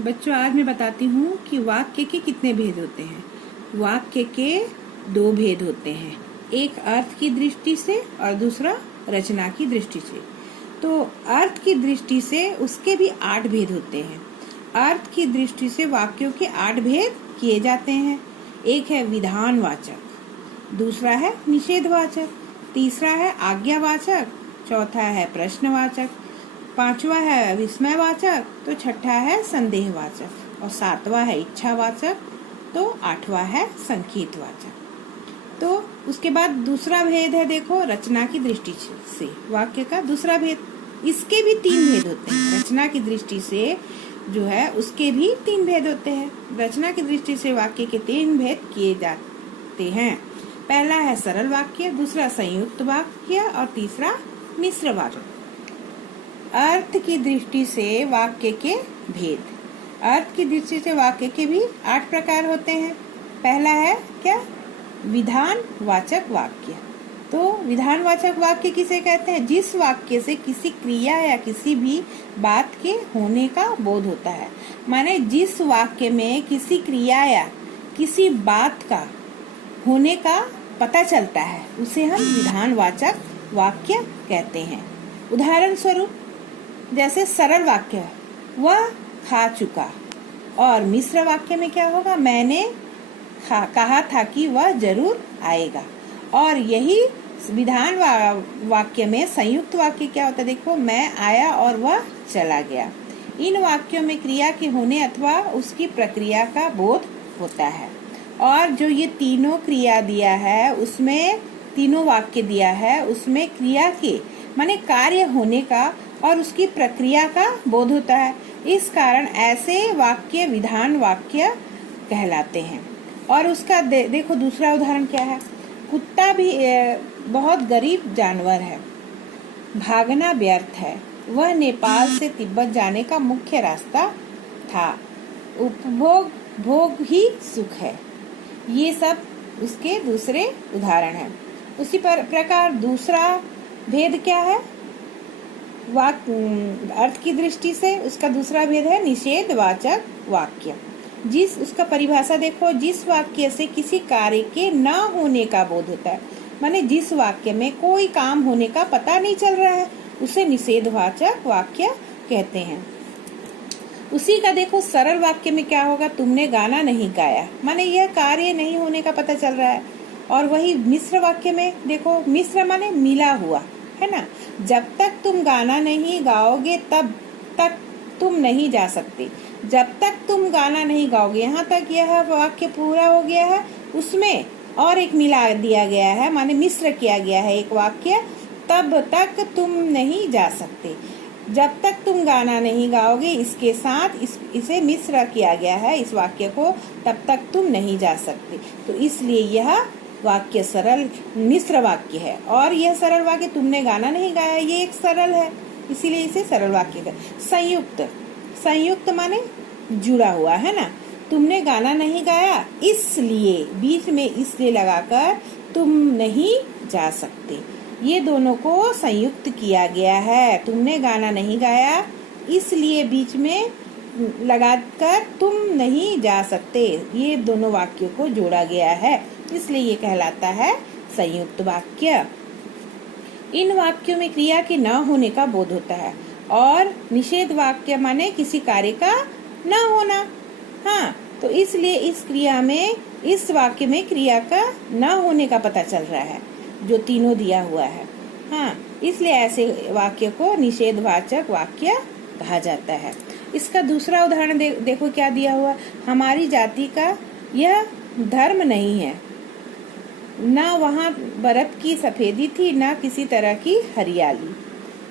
बच्चों, आज मैं बताती हूँ कि वाक्य के कितने भेद होते हैं। वाक्य के 2 भेद होते हैं, एक अर्थ की दृष्टि से और दूसरा रचना की दृष्टि से। तो अर्थ की दृष्टि से उसके भी 8 भेद होते हैं। अर्थ की दृष्टि से वाक्यों के 8 भेद किए जाते हैं। एक है विधानवाचक, दूसरा है निषेधवाचक, तीसरा है आज्ञावाचक, चौथा है प्रश्नवाचक, पांचवा है विस्मयवाचक, तो छठा है संदेहवाचक और सातवां है इच्छावाचक, तो आठवां है संकेतवाचक। तो उसके बाद दूसरा भेद है, देखो, रचना की दृष्टि से वाक्य का दूसरा भेद। इसके भी 3 भेद होते हैं। रचना की दृष्टि से जो है उसके भी 3 भेद होते हैं। रचना की दृष्टि से वाक्य के 3 भेद किए जाते हैं। पहला है सरल वाक्य, दूसरा संयुक्त वाक्य और तीसरा मिश्र वाक्य। अर्थ की दृष्टि से वाक्य के भेद। अर्थ की दृष्टि से वाक्य के भी 8 प्रकार होते हैं। पहला है क्या? विधानवाचक वाक्य। तो विधानवाचक वाक्य किसे कहते हैं? जिस वाक्य से किसी क्रिया या किसी भी बात के होने का बोध होता है। माने जिस वाक्य में किसी क्रिया या किसी बात का होने का पता चलता है, उसे हम विधानवाचक वाक्य कहते हैं। उदाहरण स्वरूप, जैसे सरल वाक्य है, वह खा चुका, और मिश्र वाक्य में क्या होगा? मैंने कहा था कि वह जरूर आएगा। और यही विधान वाक्य में संयुक्त वाक्य क्या होता है? देखो, मैं आया और वह चला गया। इन वाक्यों में क्रिया के होने अथवा उसकी प्रक्रिया का बोध होता है। और जो ये तीनों क्रिया दिया है, उसमें तीनों वाक्य दिया है, उसमें क्रिया के माने कार्य होने का और उसकी प्रक्रिया का बोध होता है। इस कारण ऐसे वाक्य विधान वाक्य कहलाते हैं। और उसका देखो दूसरा उदाहरण क्या है? कुत्ता भी बहुत गरीब जानवर है, भागना व्यर्थ है, वह नेपाल से तिब्बत जाने का मुख्य रास्ता था, उपभोग भोग ही सुख है। ये सब उसके दूसरे उदाहरण हैं। उसी प्रकार दूसरा भेद क्या है? अर्थ की दृष्टि से उसका दूसरा भेद है निषेधवाचक वाक्य। उसका परिभाषा देखो, जिस वाक्य से किसी कार्य के न होने का बोध होता है, माने जिस वाक्य में कोई काम होने का पता नहीं चल रहा है, उसे निषेधवाचक वाक्य कहते हैं। उसी का देखो सरल वाक्य में क्या होगा? तुमने गाना नहीं गाया, माने यह कार्य नहीं होने का पता चल रहा है। और वही मिश्र वाक्य में देखो, मिश्र माने मिला हुआ, है ना। जब तक तुम गाना नहीं गाओगे तब तक तुम नहीं जा सकते। जब तक तुम गाना नहीं गाओगे, यहाँ तक यह वाक्य पूरा हो गया है। उसमें और एक मिला दिया गया है, माने मिश्र किया गया है एक वाक्य, तब तक तुम नहीं जा सकते। जब तक तुम गाना नहीं गाओगे, इसके साथ इसे मिश्र किया गया है इस वाक्य को, तब तक तुम नहीं जा सकते। तो इसलिए यह वाक्य सरल मिश्र वाक्य है। और यह सरल वाक्य तुमने गाना नहीं गाया, ये एक सरल है, इसीलिए इसे सरल वाक्य कहते। संयुक्त, संयुक्त माने जुड़ा हुआ, है ना। तुमने गाना नहीं गाया, इसलिए बीच में इसलिए लगाकर तुम नहीं जा सकते। ये दोनों को संयुक्त किया गया है। तुमने गाना नहीं गाया, इसलिए बीच में लगाकर तुम नहीं जा सकते। ये दोनों वाक्यों को जोड़ा गया है, इसलिए ये कहलाता है संयुक्त वाक्य। इन वाक्यों में क्रिया के न होने का बोध होता है। और निषेध वाक्य माने किसी कार्य का न होना। हाँ, तो इसलिए इस वाक्य में क्रिया का न होने का पता चल रहा है, जो तीनों दिया हुआ है। हाँ, इसलिए ऐसे वाक्य को निषेधवाचक वाक्य कहा जाता है। इसका दूसरा उदाहरण देखो क्या दिया हुआ। हमारी जाति का यह धर्म नहीं है, न वहाँ बर्फ की सफेदी थी, न किसी तरह की हरियाली,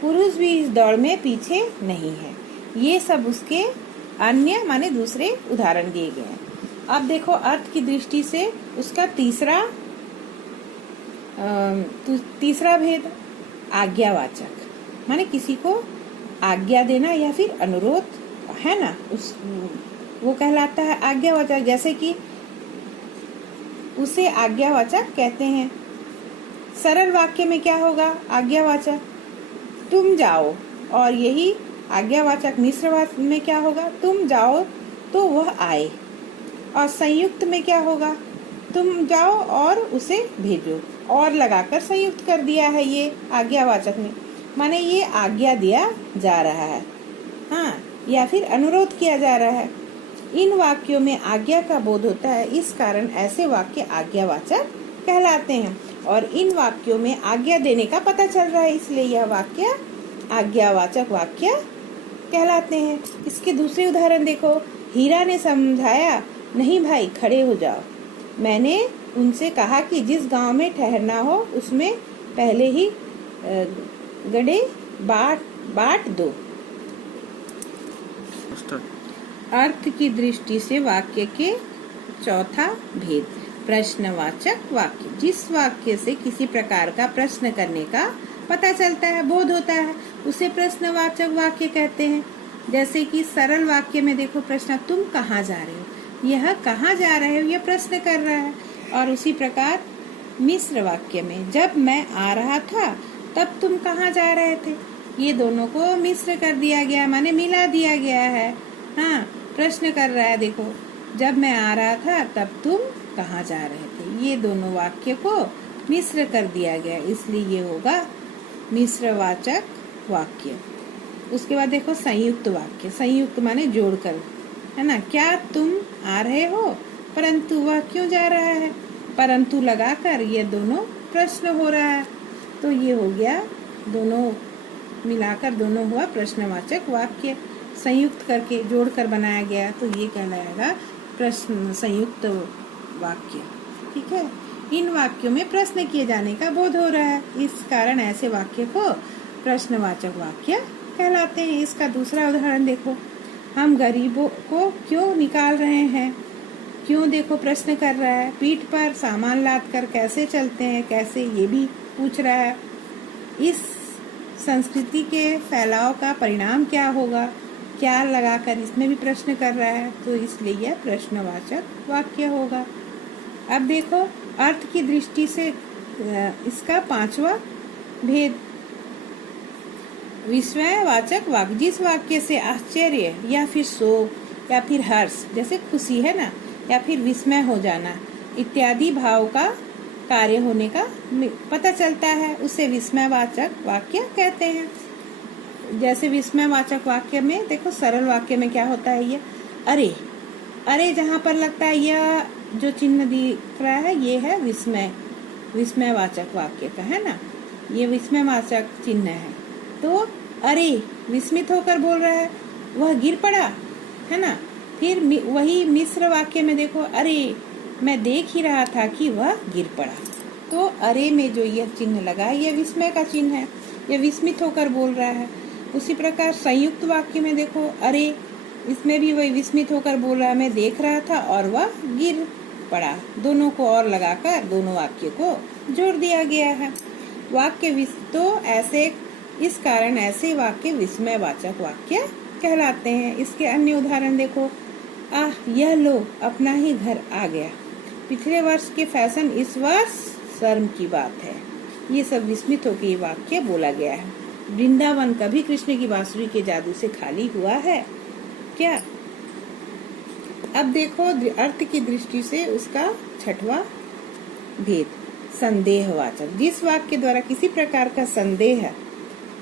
पुरुष भी इस दौड़ में पीछे नहीं है। ये सब उसके अन्य माने दूसरे उदाहरण दिए गए हैं। अब देखो अर्थ की दृष्टि से उसका तीसरा भेद आज्ञावाचक, माने किसी को आज्ञा देना या फिर अनुरोध, है ना, वो कहलाता है आज्ञावाचक। जैसे कि उसे आज्ञावाचक कहते हैं। सरल वाक्य में क्या होगा? आज्ञावाचक, तुम जाओ, और यही आज्ञावाचक मिश्रवाचक में क्या होगा, तुम जाओ तो वह आए। और संयुक्त में क्या होगा, तुम जाओ और उसे भेजो। और लगाकर संयुक्त कर दिया है ये आज्ञावाचक में, माने ये आज्ञा दिया जा रहा है, हाँ, या फिर अनुरोध किया जा रहा है। इन वाक्यों में आज्ञा का बोध होता है, इस कारण ऐसे वाक्य आज्ञावाचक कहलाते हैं। और इन वाक्यों में आज्ञा देने का पता चल रहा है, इसलिए यह वाक्य आज्ञावाचक वाक्य कहलाते हैं। इसके दूसरे उदाहरण देखो। हीरा ने समझाया, नहीं भाई खड़े हो जाओ, मैंने उनसे कहा कि जिस गांव में ठहरना हो उसमें पहले ही गड्ढे बांट दो। अर्थ की दृष्टि से वाक्य के चौथा भेद, प्रश्नवाचक वाक्य। जिस वाक्य से किसी प्रकार का प्रश्न करने का पता चलता है, बोध होता है, उसे प्रश्नवाचक वाक्य कहते हैं। जैसे कि सरल वाक्य में देखो प्रश्न, तुम कहाँ जा रहे हो, यह कहाँ जा रहे हो, यह प्रश्न कर रहा है। और उसी प्रकार मिश्र वाक्य में, जब मैं आ रहा था तब तुम कहाँ जा रहे थे, ये दोनों को मिश्र कर दिया गया, माने मिला दिया गया है, हाँ, प्रश्न कर रहा है। देखो, जब मैं आ रहा था तब तुम कहाँ जा रहे थे, ये दोनों वाक्य को मिश्र कर दिया गया, इसलिए ये होगा मिश्रवाचक वाक्य। उसके बाद देखो संयुक्त वाक्य। संयुक्त माने जोड़कर, है ना, क्या तुम आ रहे हो, परंतु वह क्यों जा रहा है, परंतु लगाकर ये दोनों प्रश्न हो रहा है, तो ये हो गया, दोनों मिलाकर दोनों हुआ प्रश्नवाचक वाक्य। संयुक्त करके जोड़कर बनाया गया तो ये कहलाएगा प्रश्न संयुक्त वाक्य। ठीक है, इन वाक्यों में प्रश्न किए जाने का बोध हो रहा है, इस कारण ऐसे वाक्य को प्रश्नवाचक वाक्य कहलाते हैं। इसका दूसरा उदाहरण देखो। हम गरीबों को क्यों निकाल रहे हैं, क्यों देखो प्रश्न कर रहा है। पीठ पर सामान लाद कर कैसे चलते हैं, कैसे, ये भी पूछ रहा है। इस संस्कृति के फैलाव का परिणाम क्या होगा, क्या लगाकर इसमें भी प्रश्न कर रहा है, तो इसलिए यह प्रश्नवाचक वाक्य होगा। अब देखो अर्थ की दृष्टि से इसका पांचवा भेद, विस्मयवाचक वाक्य। जिस वाक्य से आश्चर्य या फिर शोक या फिर हर्ष, जैसे खुशी है ना, या फिर विस्मय हो जाना इत्यादि भाव का कार्य होने का पता चलता है, उसे विस्मयवाचक वाक्य कहते हैं। जैसे विस्मयवाचक वाक्य में देखो, सरल वाक्य में क्या होता है, ये अरे, अरे जहाँ पर लगता है यह जो चिन्ह दिख रहा है, ये है विस्मयवाचक वाक्य का, है ना, ये विस्मयवाचक चिन्ह है। तो अरे विस्मित होकर बोल रहा है, वह गिर पड़ा, है ना। फिर वही मिश्र वाक्य में देखो, अरे मैं देख ही रहा था कि वह गिर पड़ा, तो अरे में जो यह चिन्ह लगा है, यह विस्मय का चिन्ह है, यह विस्मित होकर बोल रहा है। उसी प्रकार संयुक्त वाक्य में देखो, अरे, इसमें भी वही विस्मित होकर बोल रहा है, मैं देख रहा था और वह गिर पड़ा, दोनों को और लगाकर दोनों वाक्य को जोड़ दिया गया है। वाक्य तो ऐसे, इस कारण ऐसे वाक्य विस्मयवाचक वाक्य कहलाते हैं। इसके अन्य उदाहरण देखो, यह लो अपना ही घर आ गया, पिछले वर्ष के फैशन इस वर्ष शर्म की बात है, ये सब विस्मित होकर ये वाक्य बोला गया है। वृंदावन कभी कृष्ण की बांसुरी के जादू से खाली हुआ है क्या। अब देखो अर्थ की दृष्टि से उसका छठवां भेद, संदेहवाचक। जिस वाक्य द्वारा किसी प्रकार का संदेह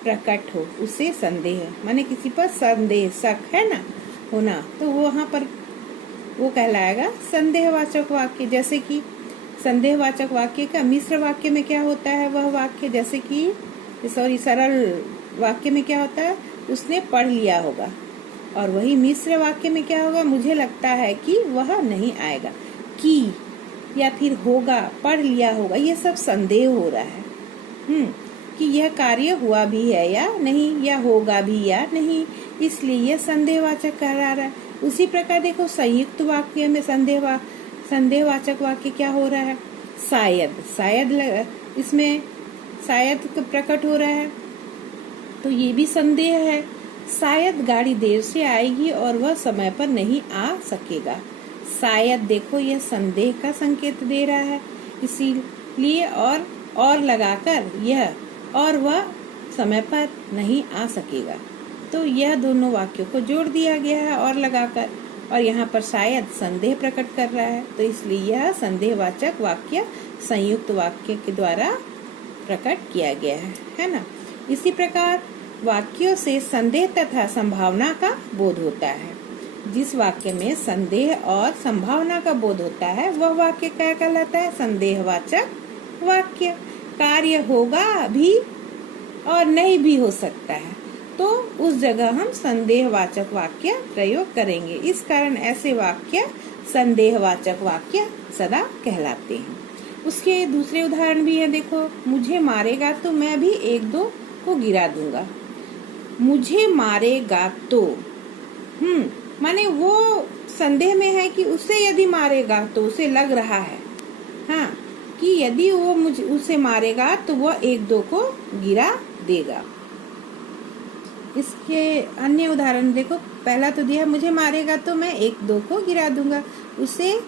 प्रकट हो, उसे संदेह माने किसी पर संदेह, शक है ना होना, तो वो वहाँ पर वो कहलाएगा संदेहवाचक वाक्य। जैसे कि संदेहवाचक वाक्य का मिश्र वाक्य में क्या होता है, वह वाक्य जैसे कि सरल वाक्य में क्या होता है, उसने पढ़ लिया होगा, और वही मिश्र वाक्य में क्या होगा, मुझे लगता है कि वह नहीं आएगा, कि या फिर होगा, पढ़ लिया होगा, ये सब संदेह हो रहा है कि यह कार्य हुआ भी है या नहीं, या होगा भी या नहीं, इसलिए यह संदेहवाचक कहला रहा है। उसी प्रकार देखो संयुक्त वाक्य में संदेहवाचक वाक्य क्या हो रहा है, शायद इसमें शायद प्रकट हो रहा है, तो ये भी संदेह है। शायद गाड़ी देर से आएगी और वह समय पर नहीं आ सकेगा। शायद देखो यह संदेह का संकेत दे रहा है, इसीलिए और लगाकर यह और वह समय पर नहीं आ सकेगा, तो यह दोनों वाक्यों को जोड़ दिया गया है और लगाकर, और यहाँ पर शायद संदेह प्रकट कर रहा है, तो इसलिए यह संदेहवाचक वाक्य संयुक्त वाक्य के द्वारा प्रकट किया गया है ना। इसी प्रकार वाक्यों से संदेह तथा संभावना का बोध होता है। जिस वाक्य में संदेह और संभावना का बोध होता है वह वाक्य क्या कहलाता है? संदेहवाचक वाक्य। कार्य होगा भी और नहीं भी हो सकता है, तो उस जगह हम संदेहवाचक वाक्य प्रयोग करेंगे। इस कारण ऐसे वाक्य संदेहवाचक वाक्य सदा कहलाते हैं। उसके दूसरे उदाहरण भी है, देखो, मुझे मारेगा तो मैं भी एक दो को गिरा दूंगा। मुझे मारेगा तो माने वो संदेह में है कि उसे यदि मारेगा तो उसे लग रहा है, हाँ, कि यदि वो उसे मारेगा तो वह एक दो को गिरा देगा। इसके अन्य उदाहरण देखो, पहला तो दिया मुझे मारेगा तो मैं एक दो को गिरा दूंगा। उसे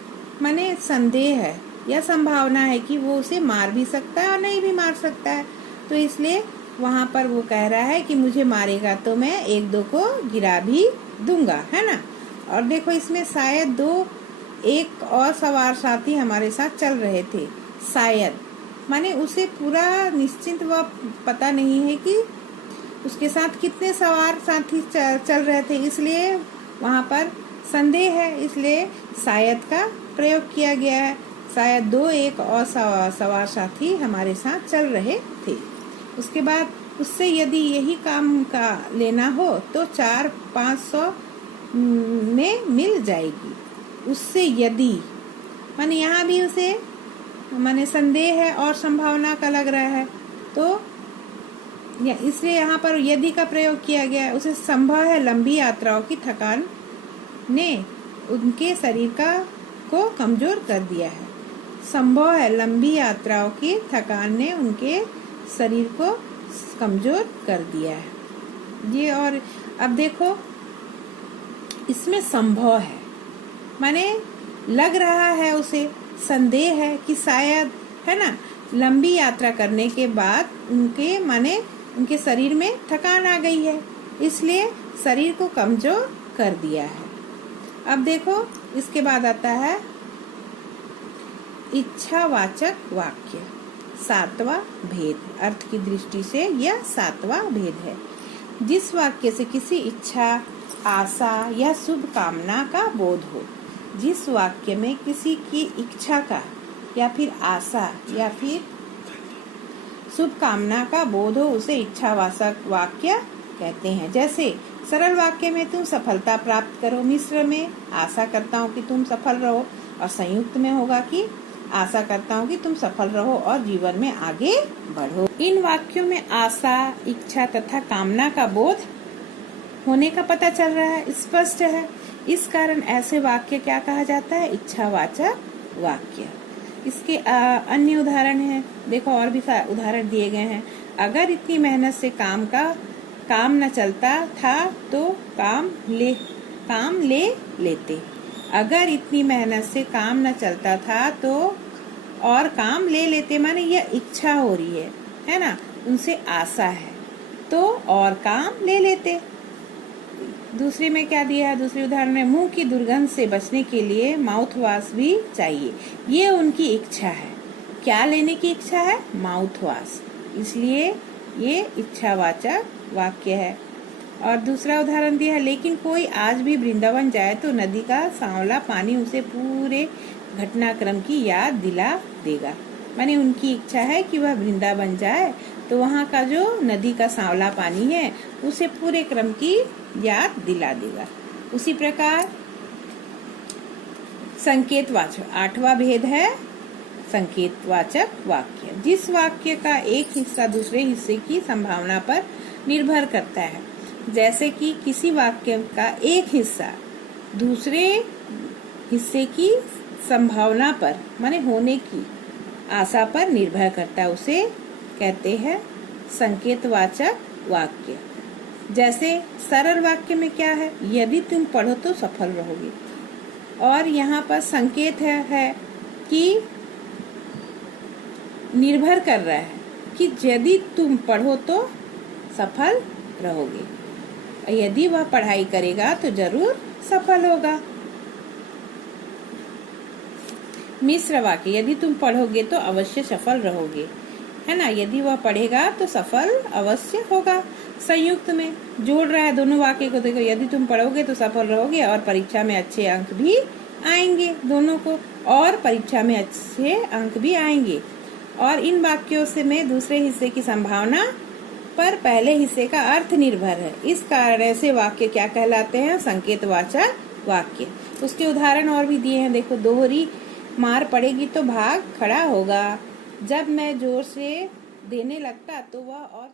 माने संदेह है या संभावना है कि वो उसे मार भी सकता है और नहीं भी मार सकता है, तो इसलिए वहाँ पर वो कह रहा है कि मुझे मारेगा तो मैं एक दो को गिरा भी दूंगा, है ना। और देखो इसमें शायद एक और सवार साथी हमारे साथ चल रहे थे। शायद माने उसे पूरा निश्चिंत व पता नहीं है कि उसके साथ कितने सवार साथी चल रहे थे, इसलिए वहाँ पर संदेह है, इसलिए शायद का प्रयोग किया गया है। शायद दो एक और सवार साथी हमारे साथ चल रहे थे। उसके बाद उससे यदि यही काम का लेना हो तो 400-500 में मिल जाएगी। उससे यदि माने यहाँ भी उसे माने संदेह है और संभावना का लग रहा है, तो इसलिए यहाँ पर यदि का प्रयोग किया गया है। उसे संभव है लंबी यात्राओं की थकान ने उनके शरीर को कमजोर कर दिया है। संभव है लंबी यात्राओं की थकान ने उनके शरीर को कमजोर कर दिया है। ये और अब देखो इसमें संभव है माने लग रहा है, उसे संदेह है कि शायद, है ना, लंबी यात्रा करने के बाद उनके शरीर में थकान आ गई है, इसलिए शरीर को कमजोर कर दिया है। अब देखो इसके बाद आता है इच्छावाचक वाक्य, सातवां भेद। अर्थ की दृष्टि से यह सातवां भेद है। जिस वाक्य से किसी इच्छा, आशा या शुभ कामना का बोध हो। जिस वाक्य में किसी की इच्छा का या फिर आशा या फिर शुभ कामना का बोध हो उसे इच्छावाचक वाक्य कहते हैं। जैसे सरल वाक्य में तुम सफलता प्राप्त करो, मिश्र में आशा करता हूँ कि तुम सफल रहो, और संयुक्त में होगा कि आशा करता हूँ कि तुम सफल रहो और जीवन में आगे बढ़ो। इन वाक्यों में आशा, इच्छा तथा कामना का बोध होने का पता चल रहा है, स्पष्ट है। इस कारण ऐसे वाक्य क्या कहा जाता है? इच्छावाचक वाक्य। इसके अन्य उदाहरण हैं, देखो और भी उदाहरण दिए गए हैं। अगर इतनी मेहनत से काम न चलता था तो काम ले लेते। अगर इतनी मेहनत से काम न चलता था तो और काम ले लेते, माने यह इच्छा हो रही है ना, उनसे आशा है तो और काम ले लेते। दूसरे में क्या दिया है? दूसरे उदाहरण में मुंह की दुर्गंध से बचने के लिए माउथ वॉश भी चाहिए। ये उनकी इच्छा है। क्या लेने की इच्छा है? माउथ वॉश, इसलिए ये इच्छावाचक वाक्य है। और दूसरा उदाहरण दिया है, लेकिन कोई आज भी वृंदावन जाए तो नदी का सांवला पानी उसे पूरे घटनाक्रम की याद दिला देगा। माने उनकी इच्छा है कि वह वृंदावन जाए तो वहाँ का जो नदी का सांवला पानी है उसे पूरे क्रम की याद दिला देगा। उसी प्रकार संकेतवाचक, आठवां भेद है संकेतवाचक वाक्य। जिस वाक्य का एक हिस्सा दूसरे हिस्से की संभावना पर निर्भर करता है। जैसे कि किसी वाक्य का एक हिस्सा दूसरे हिस्से की संभावना पर माने होने की आशा पर निर्भर करता है, उसे कहते हैं संकेतवाचक वाक्य। जैसे सरल वाक्य में क्या है? यदि तुम पढ़ो तो सफल रहोगे, और यहाँ पर संकेत है कि निर्भर कर रहा है कि यदि तुम पढ़ो तो सफल रहोगे। यदि वह पढ़ाई करेगा तो जरूर सफल होगा। मिश्र वाक्य, यदि तुम पढ़ोगे तो अवश्य सफल रहोगे, है ना। यदि वह पढ़ेगा तो सफल अवश्य होगा। संयुक्त में जोड़ रहा है दोनों वाक्य को। देखो, यदि तुम पढ़ोगे तो सफल रहोगे और परीक्षा में अच्छे अंक भी आएंगे दोनों को, और परीक्षा में अच्छे अंक भी आएंगे। और इन वाक्यों से में दूसरे हिस्से की संभावना पर पहले हिस्से का अर्थ निर्भर है। इस कारण ऐसे वाक्य क्या कहलाते हैं? संकेतवाचक वाक्य। उसके उदाहरण और भी दिए हैं। देखो, दोहरी मार पड़ेगी तो भाग खड़ा होगा। जब मैं जोर से देने लगता तो वह और